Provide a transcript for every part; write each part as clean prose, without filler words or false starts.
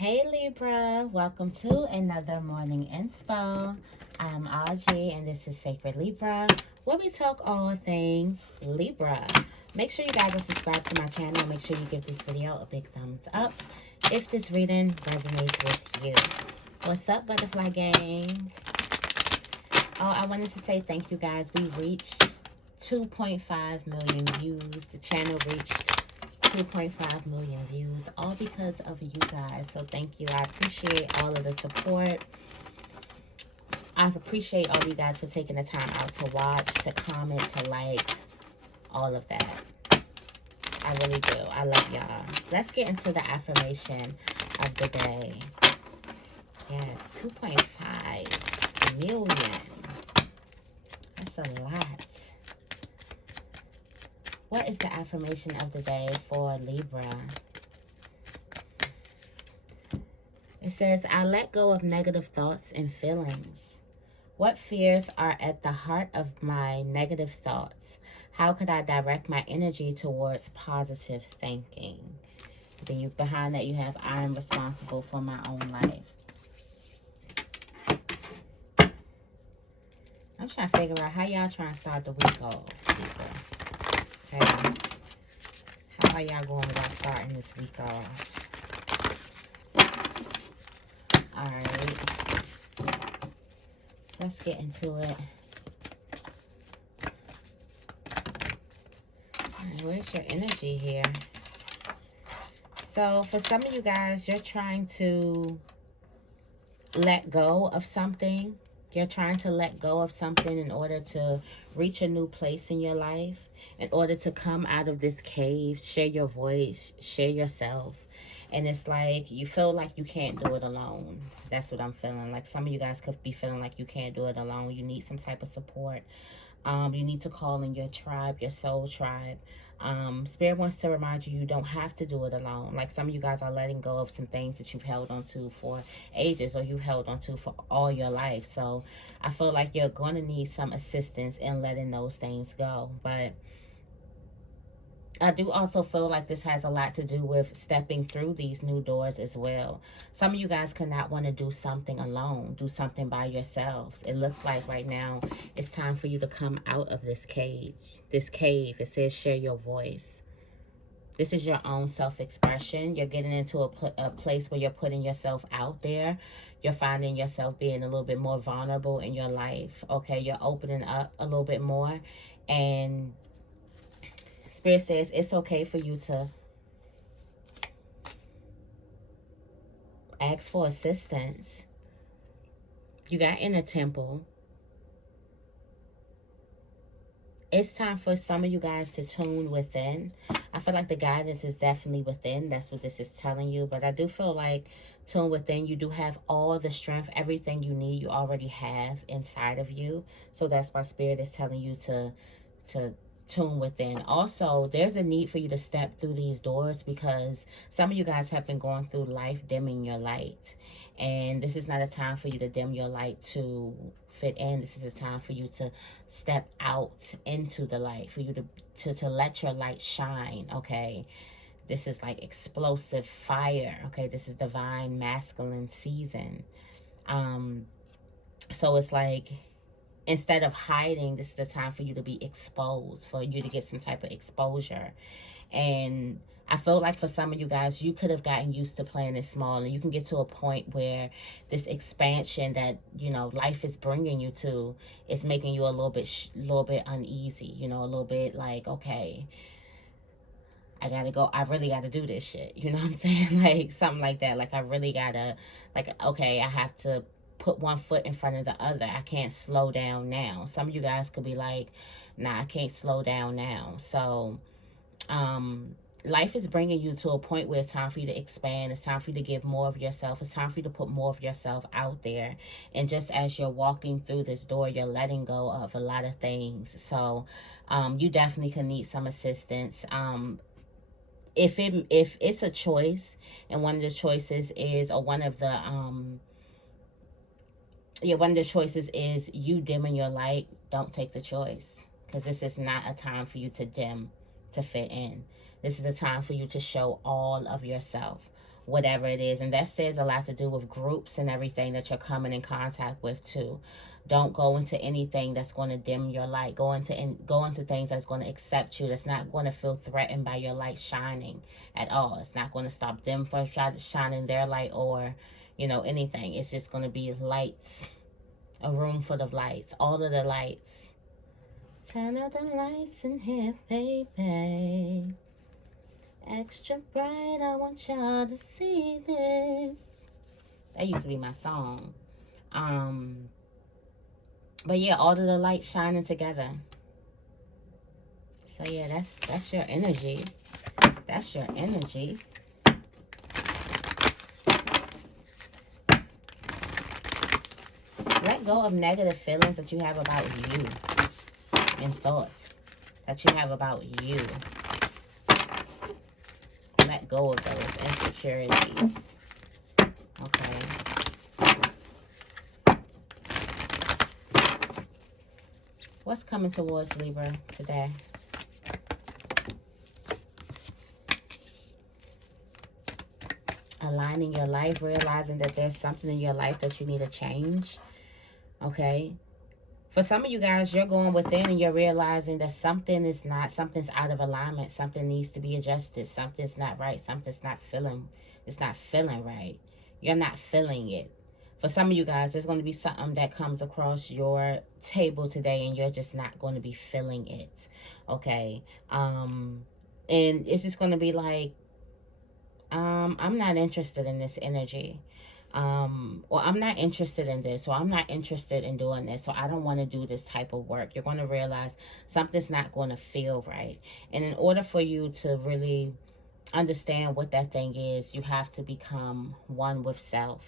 Hey Libra, welcome to another morning inspo. I'm Auji and this is Sacred Libra, where we talk all things Libra. Make sure you guys are subscribed to my channel. Make sure you give this video a big thumbs up if this reading resonates with you. What's up, Butterfly Gang? Oh, I wanted to say thank you guys. We reached 2.5 million views. The channel reached 2.5 million views, all because of you guys. So thank you. I appreciate all of the support. I appreciate all you guys for taking the time out to watch, to comment, to like, all of that. I really do. I love y'all. Let's get into the affirmation of the day. Yes, 2.5 million. That's a lot. What is the affirmation of the day for Libra? It says, I let go of negative thoughts and feelings. What fears are at the heart of my negative thoughts? How could I direct my energy towards positive thinking? Then behind that you have, I am responsible for my own life. I'm trying to figure out how y'all trying to start the week off, Libra. Okay. How are y'all going about starting this week off? Alright. Let's get into it. Alright, where's your energy here? So, for some of you guys, you're trying to let go of something. You're trying to let go of something in order to reach a new place in your life, in order to come out of this cave, share your voice, share yourself. And it's like you feel like you can't do it alone. That's what I'm feeling. Like some of you guys could be feeling like you can't do it alone. You need some type of support. You need to call in your tribe, your soul tribe. Spirit wants to remind you, you don't have to do it alone. Like some of you guys are letting go of some things that you've held on to for ages, or you've held on to for all your life. So I feel like you're going to need some assistance in letting those things go. But I do also feel like this has a lot to do with stepping through these new doors as well. Some of you guys could not want to do something alone, do something by yourselves. It looks like right now it's time for you to come out of this cage, this cave. It says share your voice. This is your own self-expression. You're getting into a place where you're putting yourself out there. You're finding yourself being a little bit more vulnerable in your life. Okay, you're opening up a little bit more, and Spirit says it's okay for you to ask for assistance. You got inner temple. It's time for some of you guys to tune within. I feel like the guidance is definitely within. That's what this is telling you. But I do feel like tune within. You do have all the strength, everything you need, you already have inside of you. So that's why Spirit is telling you to tune within. Also, there's a need for you to step through these doors because some of you guys have been going through life dimming your light, and this is not a time for you to dim your light to fit in. This is a time for you to step out into the light, for you to let your light shine. Okay, this is like explosive fire. Okay, this is divine masculine season. So it's like, instead of hiding, this is the time for you to be exposed, for you to get some type of exposure. And I feel like for some of you guys, you could have gotten used to playing it small, and you can get to a point where this expansion that, you know, life is bringing you to is making you a little bit uneasy, you know, a little bit like, okay, I gotta go. I really gotta do this shit. You know what I'm saying? Like something like that. Like I really gotta, like, okay, I have to put one foot in front of the other. I can't slow down now. Some of you guys could be like, nah, I can't slow down now. So life is bringing you to a point where it's time for you to expand. It's time for you to give more of yourself. It's time for you to put more of yourself out there. And just as you're walking through this door, you're letting go of a lot of things. So you definitely can need some assistance. If it's a choice, and one of the choices is, or one of the choices is you dimming your light, don't take the choice. Because this is not a time for you to dim to fit in. This is a time for you to show all of yourself. whatever it is. And that says a lot to do with groups and everything that you're coming in contact with too. Don't go into anything that's going to dim your light. Go into things that's going to accept you. That's not going to feel threatened by your light shining at all. It's not going to stop them from shining their light, or, you know, anything. It's just going to be lights. A room full of lights. All of the lights. Turn out the lights in here, baby. Extra bright, I want y'all to see this. That used to be my song. But yeah, all of the lights shining together. So yeah, that's your energy. That's your energy. Let go of negative feelings that you have about you, and thoughts that you have about you. Let go of those insecurities. Okay. What's coming towards Libra today? Aligning your life, realizing that there's something in your life that you need to change. Okay. For some of you guys, you're going within and you're realizing that something's out of alignment. Something needs to be adjusted. Something's not right. Something's not feeling, it's not feeling right. You're not feeling it. For some of you guys, there's going to be something that comes across your table today and you're just not going to be feeling it. Okay. And it's just going to be like, I'm not interested in this energy. Or I'm not interested in this, or I'm not interested in doing this, so I don't want to do this type of work. You're going to realize something's not going to feel right. And in order for you to really understand what that thing is, you have to become one with self.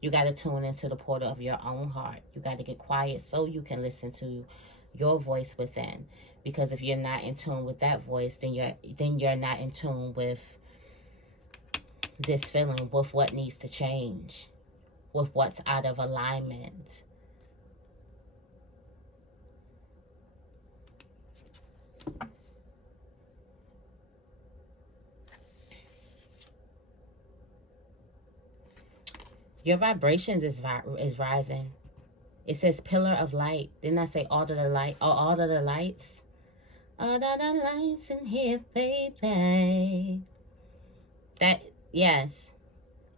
You got to tune into the portal of your own heart. You got to get quiet so you can listen to your voice within. Because if you're not in tune with that voice, then you're not in tune with this feeling, with what needs to change, with what's out of alignment. Your vibrations is rising. It says pillar of light. Didn't I say all of the light? Oh, all of the lights. All of the lights in here, baby. That, yes,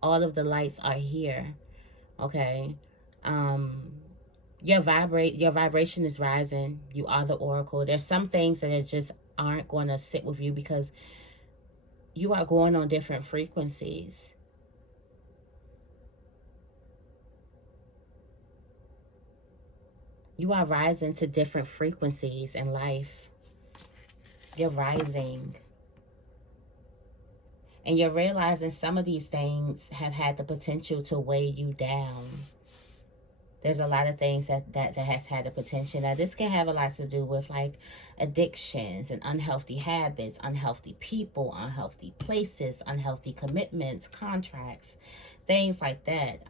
all of the lights are here. Okay. Your vibration is rising. You are the oracle. There's some things that just aren't going to sit with you because you are going on different frequencies. You are rising to different frequencies in life. You're rising. And you're realizing some of these things have had the potential to weigh you down. There's a lot of things that has had the potential. Now, this can have a lot to do with like addictions and unhealthy habits, unhealthy people, unhealthy places, unhealthy commitments, contracts, things like that.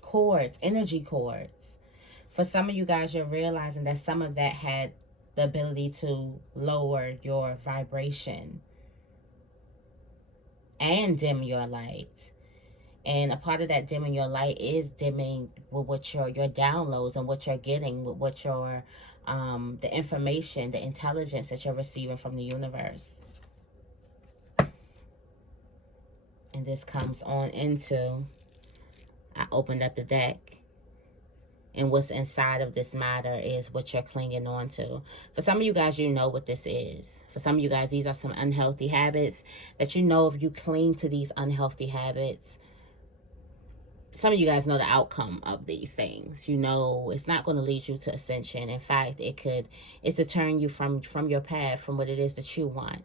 Cords, energy cords. For some of you guys, you're realizing that some of that had the ability to lower your vibration and dim your light. And a part of that dimming your light is dimming with what your downloads and what you're getting, with what your the information, the intelligence that you're receiving from the universe. And this comes on into, I opened up the deck. And what's inside of this matter is what you're clinging on to. For some of you guys, you know what this is. For some of you guys, these are some unhealthy habits that you know if you cling to these unhealthy habits, some of you guys know the outcome of these things. You know it's not going to lead you to ascension. In fact, it's to turn you from your path, from what it is that you want.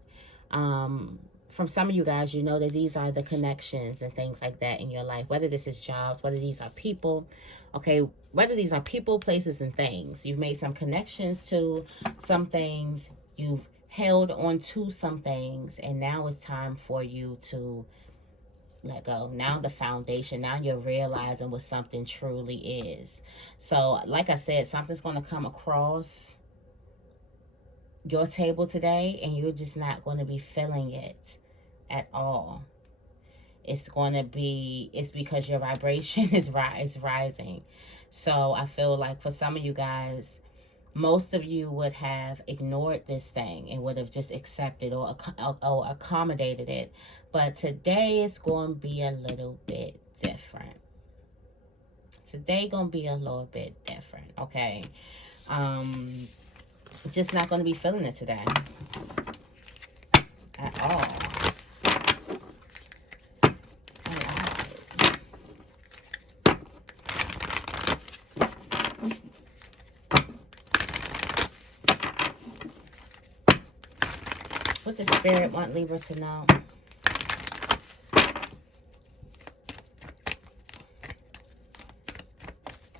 From some of you guys, you know that these are the connections and things like that in your life. Whether this is jobs, whether these are people, okay, whether these are people, places, and things. You've made some connections to some things. You've held on to some things. And now it's time for you to let go. Now the foundation. Now you're realizing what something truly is. So, like I said, something's going to come across your table today and you're just not going to be feeling it. at all. It's because your vibration is rising. So I feel like for some of you guys, most of you would have ignored this thing and would have just accepted or accommodated it. But today it's going to be a little bit different. Today going to be a little bit different, okay? Just not going to be feeling it today at all. What the Spirit want Libra to know?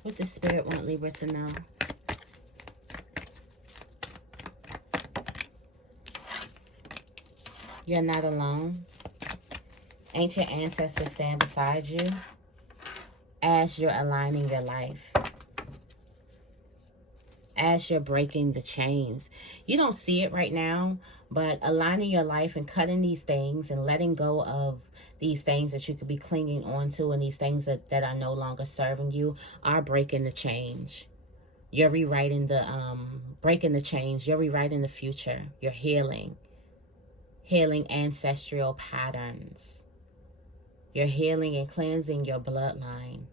What the Spirit want Libra to know? You're not alone. Ancient ancestors stand beside you as you're aligning your life. As you're breaking the chains. You don't see it right now, but aligning your life and cutting these things and letting go of these things that you could be clinging on to and these things that are no longer serving you are breaking the change. You're rewriting the, breaking the change. You're rewriting the future. You're healing. Healing ancestral patterns. You're healing and cleansing your bloodline.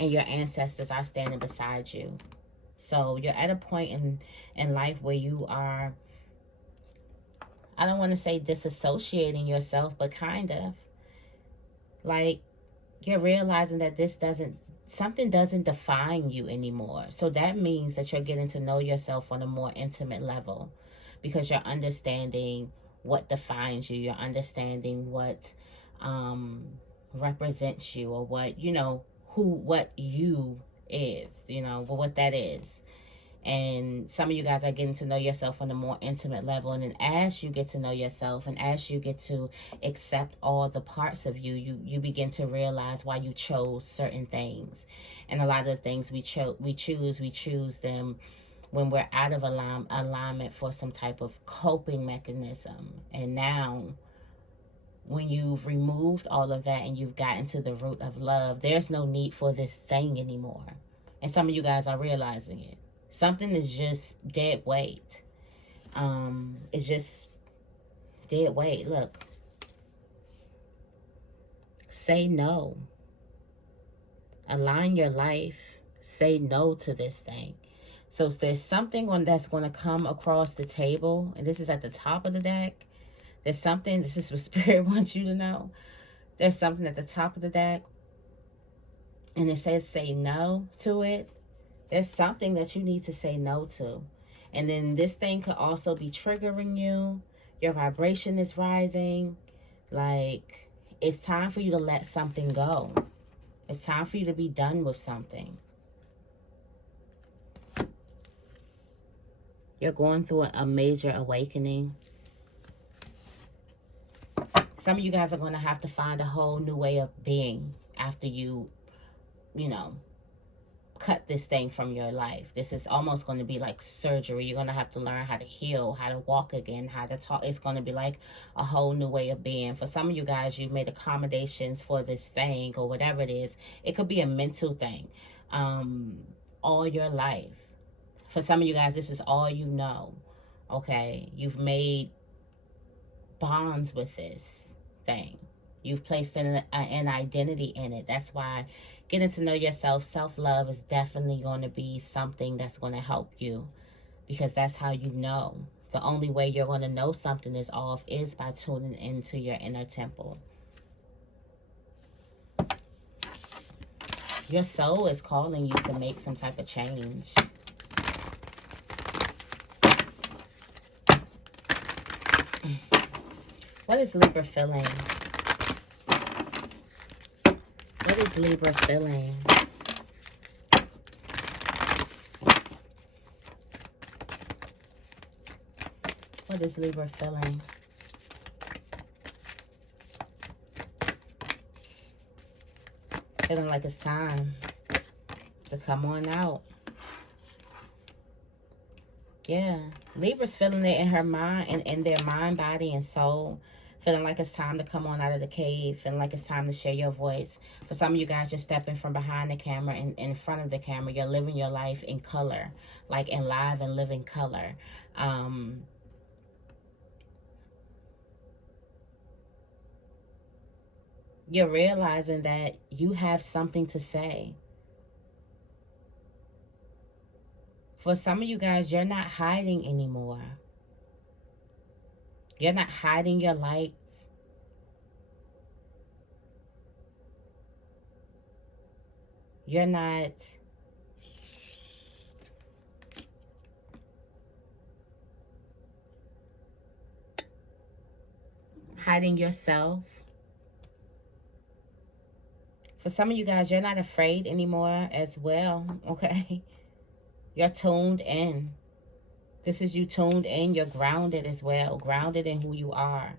And your ancestors are standing beside you. So you're at a point in life where you are, I don't want to say disassociating yourself, but kind of. Like you're realizing that something doesn't define you anymore. So that means that you're getting to know yourself on a more intimate level. Because you're understanding what defines you. You're understanding what represents you, or what, what you is, what that is. And some of you guys are getting to know yourself on a more intimate level. And then as you get to know yourself and as you get to accept all the parts of you, you begin to realize why you chose certain things. And a lot of the things we choose them when we're out of alignment for some type of coping mechanism. And now, when you've removed all of that and you've gotten to the root of love, there's no need for this thing anymore. And some of you guys are realizing it. Something is just dead weight. It's just dead weight. Look. Say no. Align your life. Say no to this thing. So there's something that's going to come across the table. And this is at the top of the deck. There's something, this is what Spirit wants you to know. There's something at the top of the deck. And it says say no to it. There's something that you need to say no to. And then this thing could also be triggering you. Your vibration is rising. Like, it's time for you to let something go. It's time for you to be done with something. You're going through a major awakening. Some of you guys are going to have to find a whole new way of being after you cut this thing from your life. This is almost going to be like surgery. You're going to have to learn how to heal, how to walk again, how to talk. It's going to be like a whole new way of being. For some of you guys, you've made accommodations for this thing or whatever it is. It could be a mental thing all your life. For some of you guys, this is all you know, okay? You've made bonds with this thing. You've placed an identity in it. That's why getting to know yourself, self-love is definitely going to be something that's going to help you, because that's how you know. The only way you're going to know something is off is by tuning into your inner temple. Your soul is calling you to make some type of change. What is Libra feeling? What is Libra feeling? What is Libra feeling? Feeling like it's time to come on out. Yeah. Libra's feeling it in her mind and in their mind, body, and soul. Feeling like it's time to come on out of the cave. Feeling like it's time to share your voice. For some of you guys, you're stepping from behind the camera and in front of the camera. You're living your life in color. Like in live and living color. You're realizing that you have something to say. For some of you guys, you're not hiding anymore. You're not hiding your lights. You're not hiding yourself. For some of you guys, you're not afraid anymore as well, okay? You're tuned in. This is you tuned in. You're grounded as well. Grounded in who you are.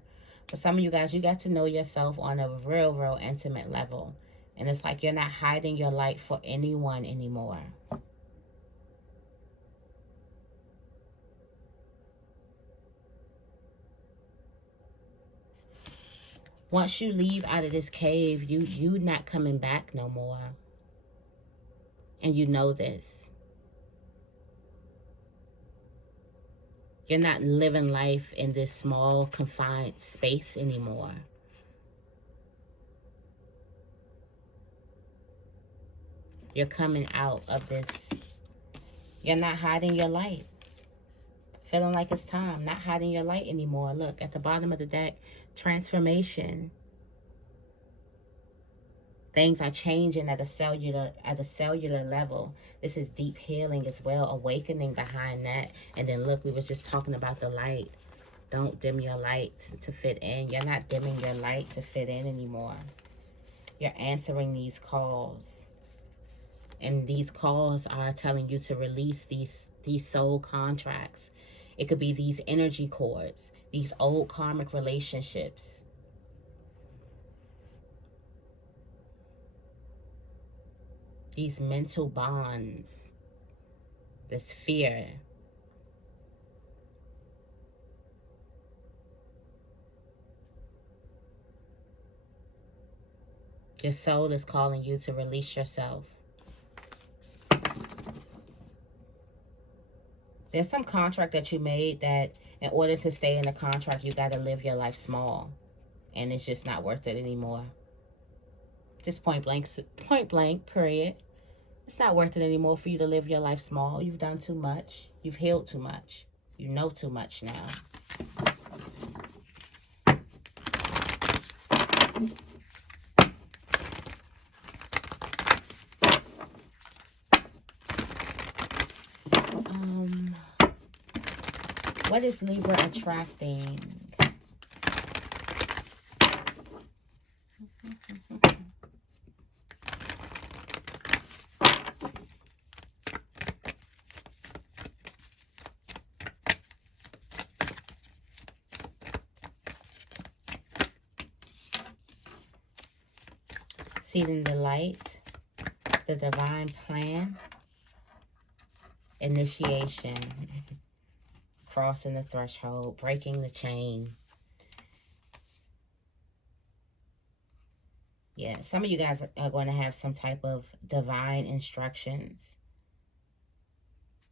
For some of you guys, you got to know yourself on a real, real intimate level. And it's like you're not hiding your light for anyone anymore. Once you leave out of this cave, you not coming back no more. And you know this. You're not living life in this small, confined space anymore. You're coming out of this. You're not hiding your light. Feeling like it's time. Not hiding your light anymore. Look, at the bottom of the deck, transformation. Things are changing at a cellular level. This is deep healing as well, awakening behind that. And then look, we was just talking about the light. Don't dim your light to fit in. You're not dimming your light to fit in anymore. You're answering these calls. And these calls are telling you to release these soul contracts. It could be these energy cords, these old karmic relationships. These mental bonds, this fear. Your soul is calling you to release yourself. There's some contract that you made that in order to stay in the contract, you got to live your life small. And it's just not worth it anymore. Just point blank, period. It's not worth it anymore for you to live your life small. You've done too much. You've healed too much. You know too much now. What is Libra attracting? Seeing the light, the divine plan, initiation, crossing the threshold, breaking the chain. Yeah, some of you guys are going to have some type of divine instructions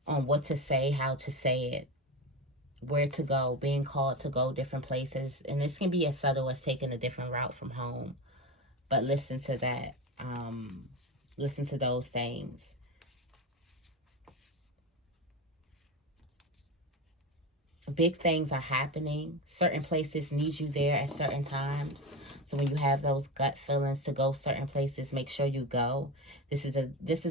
on what to say, how to say it, where to go, being called to go different places. And this can be as subtle as taking a different route from home. But listen to that. Listen to those things. Big things are happening. Certain places need you there at certain times. So when you have those gut feelings to go certain places, make sure you go. This is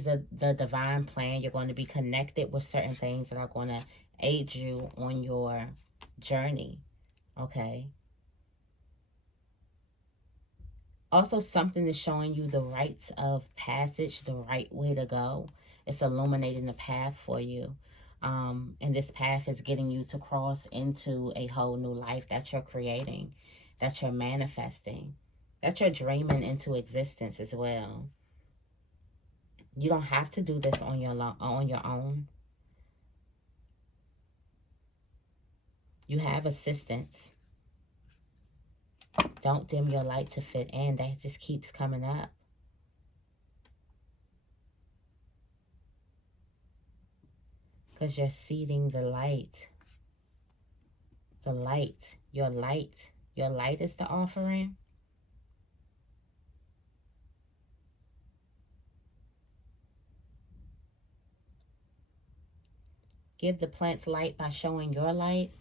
the divine plan. You're going to be connected with certain things that are going to aid you on your journey. Okay. Also, something is showing you the rites of passage, the right way to go. It's illuminating the path for you. And this path is getting you to cross into a whole new life that you're creating, that you're manifesting, that you're dreaming into existence as well. You don't have to do this on your own. You have assistance. Don't dim your light to fit in. That just keeps coming up. Because you're seeding the light. The light. Your light. Your light is the offering. Give the plants light by showing your light.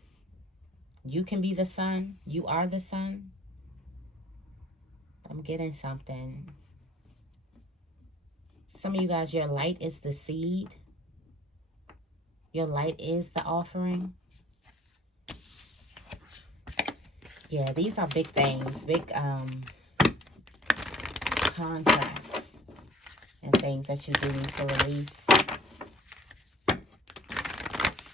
You can be the sun. You are the sun. I'm getting something. Some of you guys, your light is the seed. Your light is the offering. Yeah, these are big things. Big contracts and things that you do need to release.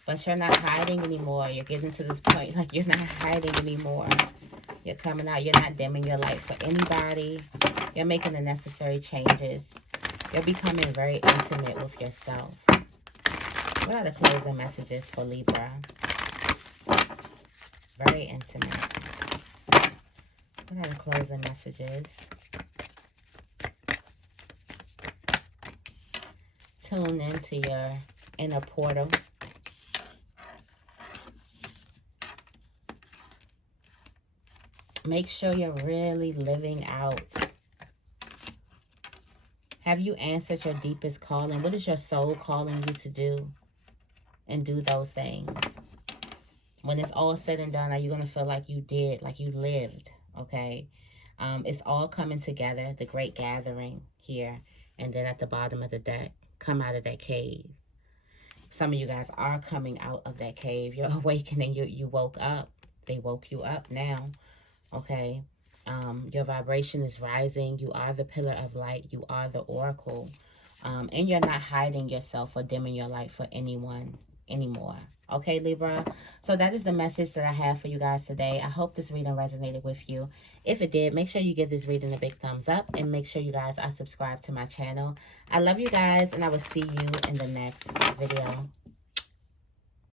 But you're not hiding anymore. You're getting to this point like you're not hiding anymore. You're coming out. You're not dimming your light for anybody. You're making the necessary changes. You're becoming very intimate with yourself. What are the closing messages for Libra? Very intimate. What are the closing messages? Tune into your inner portal. Make sure you're really living out. Have you answered your deepest calling? What is your soul calling you to do? And do those things. When it's all said and done, are you going to feel like you did, like you lived? Okay. It's all coming together. The great gathering here. And then at the bottom of the deck, come out of that cave. Some of you guys are coming out of that cave. You're awakening. You woke up. They woke you up now. Okay. Your vibration is rising. You are the pillar of light. You are the oracle. And you're not hiding yourself or dimming your light for anyone anymore. Okay, Libra? So that is the message that I have for you guys today. I hope this reading resonated with you. If it did, make sure you give this reading a big thumbs up. And make sure you guys are subscribed to my channel. I love you guys. And I will see you in the next video.